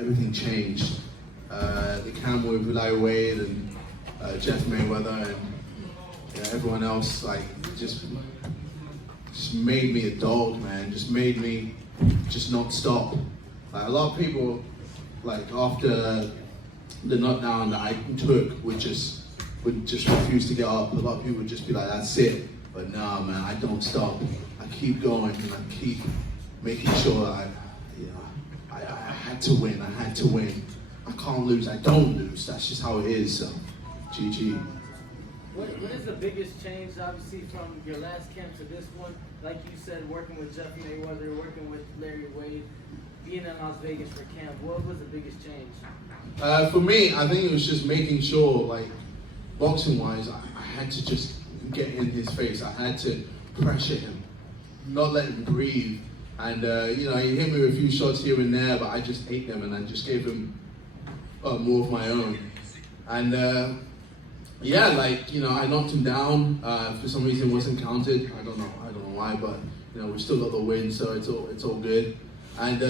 everything changed. The camp with Eli Wade and Jeff Mayweather and everyone else, like, just made me a dog, man. Just made me just not stop. Like, a lot of people, like, after the knockdown that I took, would just refuse to get up. A lot of people would just be like, that's it. But nah, man, I don't stop. I keep going and I keep making sure that I had to win. I had to win. I can't lose. I don't lose. That's just how it is. So, GG. What is the biggest change, obviously, from your last camp to this one? Like you said, working with Jeff Mayweather, working with Larry Wade, being in Las Vegas for camp. What was the biggest change? For me, I think it was just making sure, like, boxing-wise, I had to just get in his face. I had to pressure him, not let him breathe. And, he hit me with a few shots here and there, but I just ate them and I just gave him more of my own. And, I knocked him down. For some reason, it wasn't counted. I don't know why, but, we still got the win, so it's all good. And,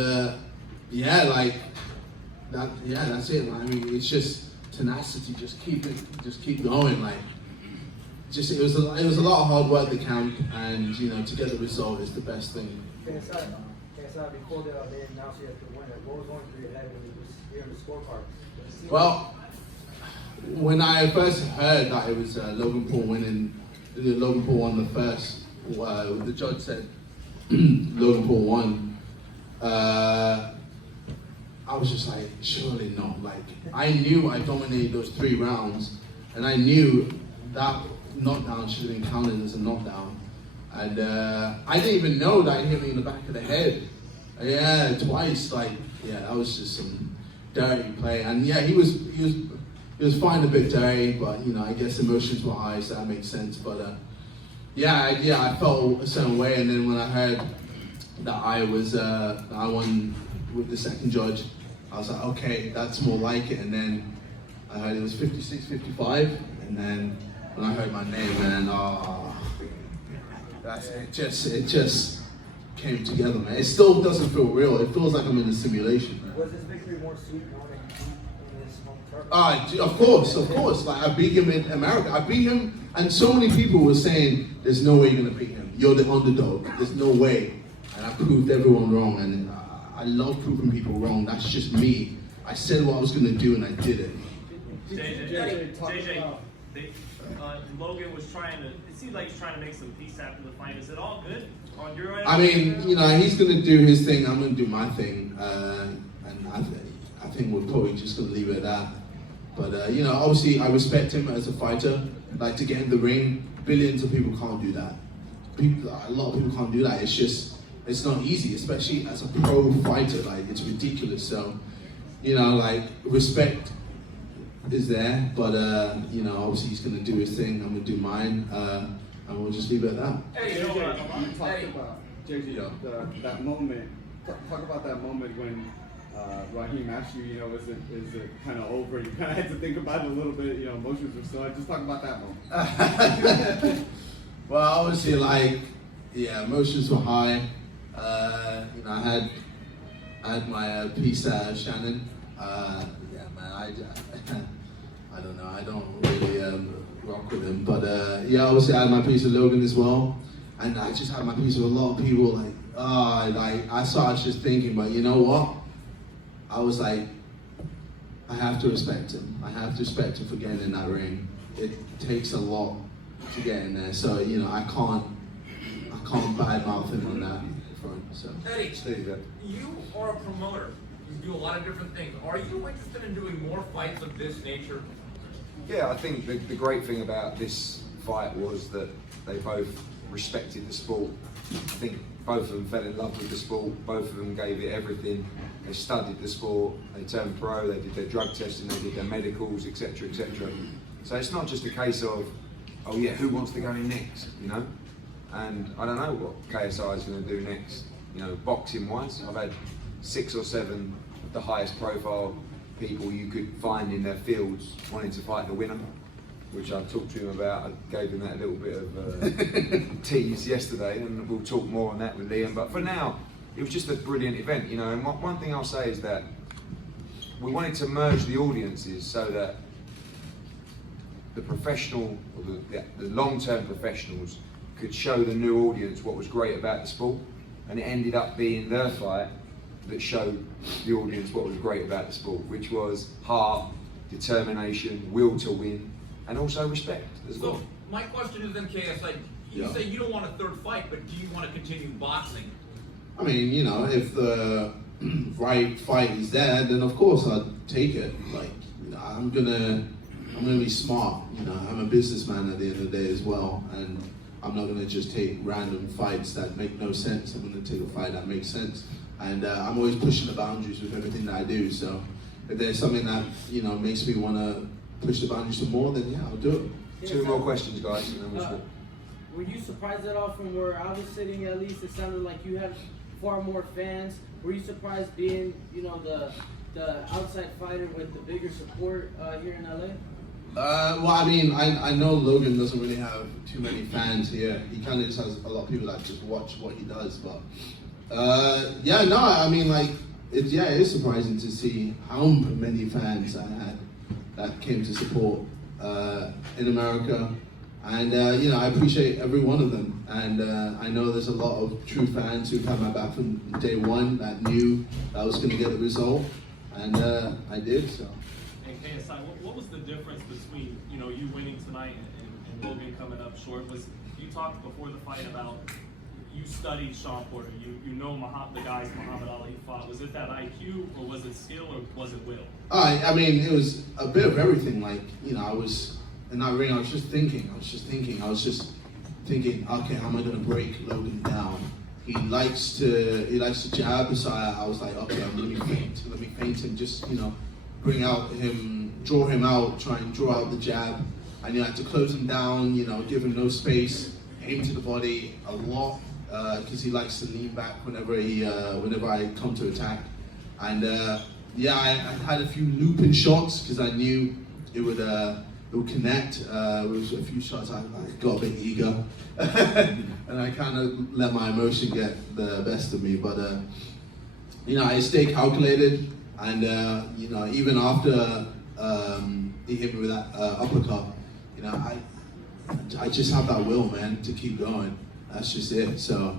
that's it. I mean, it's just tenacity. Just keep going. Like, it was a lot of hard work, the camp, and to get the result is the best thing. Before they announced you as the winner, what was going through your head when you was hearing the scorecard? Well, when I first heard that it was Logan Paul winning, Logan Paul won the first. The judge said Logan Paul won. I was just like, surely not. Like, I knew I dominated those 3 rounds, and I knew that knockdown should have been counted as a knockdown. And I didn't even know that he hit me in the back of the head. Yeah, twice. Like, that was just some dirty play. And he was fine a bit dirty, but I guess emotions were high, so that makes sense. But I felt a certain way. And then when I heard that I won with the second judge, I was like, okay, that's more like it. And then I heard it was 56-55, and then when I heard my name, man, it just came together, man. It still doesn't feel real. It feels like I'm in a simulation, man. Was this victory more sweet knowing in this home turf? Of course. Like, I beat him in America. I beat him, and so many people were saying, "There's no way you're gonna beat him. You're the underdog. There's no way." And I proved everyone wrong, and I love proving people wrong. That's just me. I said what I was gonna do, and I did it. JJ, Logan was trying to, it seems like he's trying to make some peace after the fight. Is it all good on your end? I mean, he's going to do his thing, I'm going to do my thing, and I think we're probably just going to leave it at that. But, obviously I respect him as a fighter. Like, to get in the ring, billions of people can't do that. A lot of people can't do that. It's not easy, especially as a pro fighter. Like, it's ridiculous. So, respect is there, but obviously he's going to do his thing, I'm going to do mine, and we'll just leave it at that. Hey, you talked about, JJ, that moment, talk about that moment when Raheem asked you, is it kind of over? You kind of had to think about it a little bit, emotions were still, just talk about that moment. Well, obviously, emotions were high. I had my piece at Shannon. I don't know. I don't really rock with him, but obviously I had my piece with Logan as well, and I just had my piece with a lot of people. I started just thinking, but you know what? I was like, I have to respect him. I have to respect him for getting in that ring. It takes a lot to get in there, so I can't badmouth him on that front. So. Eddie, you are a promoter. You do a lot of different things. Are you interested in doing more fights of this nature? Yeah, I think the great thing about this fight was that they both respected the sport. I think both of them fell in love with the sport. Both of them gave it everything. They studied the sport. They turned pro. They did their drug testing. They did their medicals, etc., etc. So it's not just a case of, oh yeah, who wants to go in next, And I don't know what KSI is going to do next. Boxing-wise, I've had 6 or 7 of the highest profile people you could find in their fields wanting to fight the winner, which I talked to him about. I gave him that little bit of tease yesterday, and we'll talk more on that with Liam. But for now, it was just a brilliant event, And one thing I'll say is that we wanted to merge the audiences so that the professional, or the long-term professionals could show the new audience what was great about the sport, and it ended up being their fight that showed the audience what was great about the sport, which was heart, determination, will to win, and also respect as well. So my question is then, KSI, you Yeah. say you don't want a third fight, but do you want to continue boxing? I mean, you know, if the right fight is there, then of course I'd take it. Like, you know, I'm gonna be smart. You know, I'm a businessman at the end of the day as well, and I'm not gonna just take random fights that make no sense. I'm gonna take a fight that makes sense, and I'm always pushing the boundaries with everything that I do. So, if there's something that makes me wanna push the boundaries some more, then yeah, I'll do it. Two more questions, guys, and then we'll swap. Were you surprised at all from where I was sitting? At least it sounded like you had far more fans. Were you surprised being, the outside fighter with the bigger support here in LA? Well, I mean, I know Logan doesn't really have too many fans here. He kind of just has a lot of people that just watch what he does. But yeah, no, I mean, like, it is surprising to see how many fans I had that came to support in America. And I appreciate every one of them. And I know there's a lot of true fans who've had my back from day one that knew that I was going to get the result, and I did. So. And KSI, what was the difference between you winning tonight and Logan coming up short? Was you talked before the fight about you studied Sean Porter, you know the guys Muhammad Ali fought. Was it that IQ, or was it skill, or was it will? I mean, it was a bit of everything. Like, I was in that ring. I was just thinking. Okay, how am I going to break Logan down? He likes to jab, so I was like, okay, let me feint him. Just draw him out, try and draw out the jab. I had to close him down. Give him no space, aim to the body a lot because he likes to lean back whenever I come to attack. And I had a few looping shots because I knew it would connect. With a few shots, I got a bit eager, and I kind of let my emotion get the best of me. But I stayed calculated, and even after he hit me with that uppercut, I just have that will, man, to keep going. That's just it. So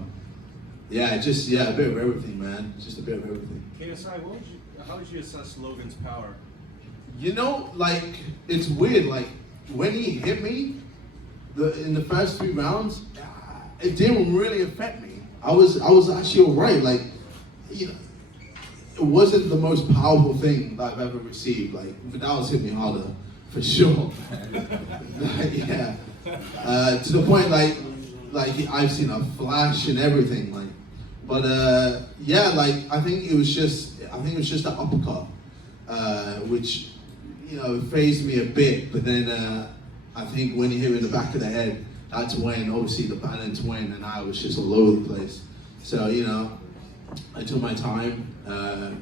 a bit of everything, man. Just a bit of everything. KSI, how would you assess Logan's power? It's weird. Like, when he hit me, in the first 3 rounds, it didn't really affect me. I was actually alright. Like, it wasn't the most powerful thing that I've ever received. Like, Vidal's hit me harder, for sure. Yeah. To the point, like I've seen a flash and everything. Like, but I think it was just the uppercut, which phased me a bit, but then I think when he hit me in the back of the head, that's when obviously the balance went and I was just all over the place. So, I took my time,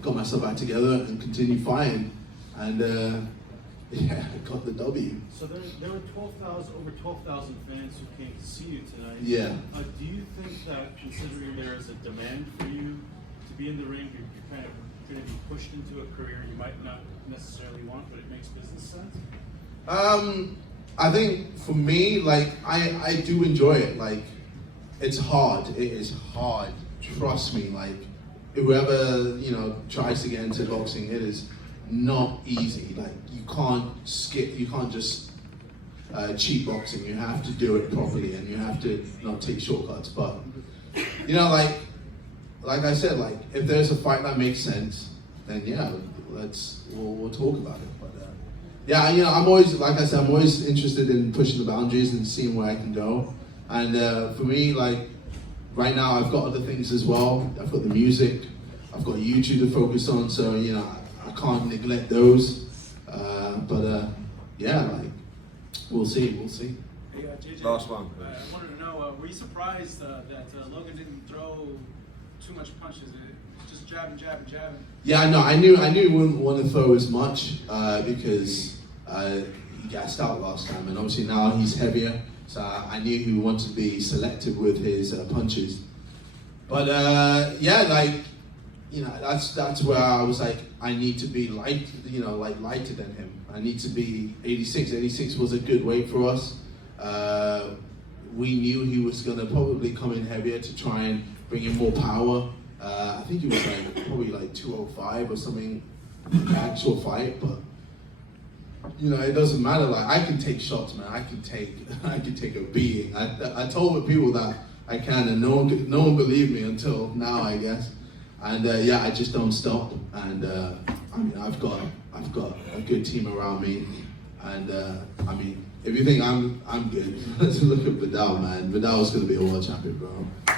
got myself back together and continued fighting, and got the W. So there were over 12,000 fans who came to see you tonight. Yeah. Do you think that, considering there is a demand for you to be in the ring, you're kind of going to be pushed into a career you might not necessarily want, but it makes business sense? I think for me, like, I do enjoy it. Like, it's hard. It is hard. Trust me. Like, whoever tries to get into boxing, it is not easy. Like, you can't skip. You can't just cheat boxing. You have to do it properly, and you have to not take shortcuts. But like I said, like, if there's a fight that makes sense, then yeah, we'll talk about it. But I'm always, like I said, I'm always interested in pushing the boundaries and seeing where I can go. And for me, like, right now, I've got other things as well. I've got the music, I've got YouTube to focus on, so I can't neglect those. We'll see. Hey, JJ, Last one. I wanted to know, were you surprised that Logan didn't throw too much punches? It's just jabbing. Yeah, I knew he wouldn't want to throw as much because he gassed out last time, and obviously now he's heavier, so I knew he wanted to be selective with his punches. But that's where I was like, I need to be lighter than him. I need to be 86. 86 was a good weight for us. We knew he was going to probably come in heavier to try and bring in more power. I think he was probably 205 or something in the actual fight, but it doesn't matter. I can take shots, man. I can take a beating. I told the people that I can, and no one believed me until now, I guess. And I just don't stop. And I've got a good team around me. And if you think I'm good, let's look at Vidal, man. Vidal's gonna be a world champion, bro.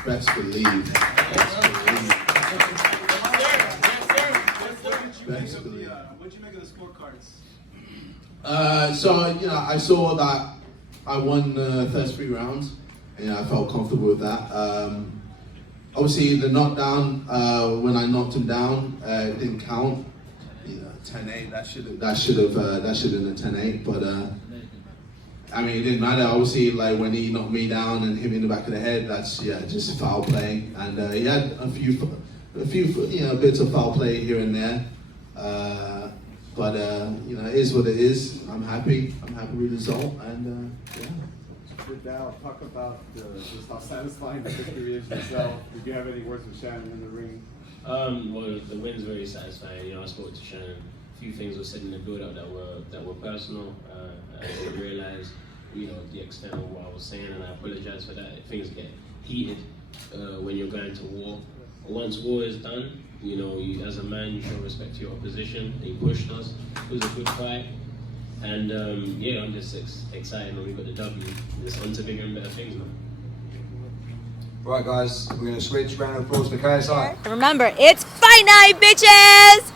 Best believe. Best believe. What'd you make of the scorecards? I saw that I won the first 3 rounds, and I felt comfortable with that. Obviously, the knockdown when I knocked him down didn't count. 10-8. That should have been a 10-8. But it didn't matter. Obviously, when he knocked me down and hit me in the back of the head, that's just foul play. And he had a few bits of foul play here and there. But it is what it is. I'm happy with the result, and Vidal, talk about just how satisfying the victory is yourself. Did you have any words with Shannon in the ring? Well, the win's very satisfying. I spoke to Shannon. A few things were said in the build-up that were personal. I didn't realize, the extent of what I was saying, and I apologize for that. Things get heated when you're going to war. Once war is done, you, as a man, you show respect to your opposition. They pushed us. It was a good fight. And I'm just excited when we got the W. It's on to bigger and better things now. Right, guys, we're going to switch. Round of applause for KSI. Remember, it's fight night, bitches!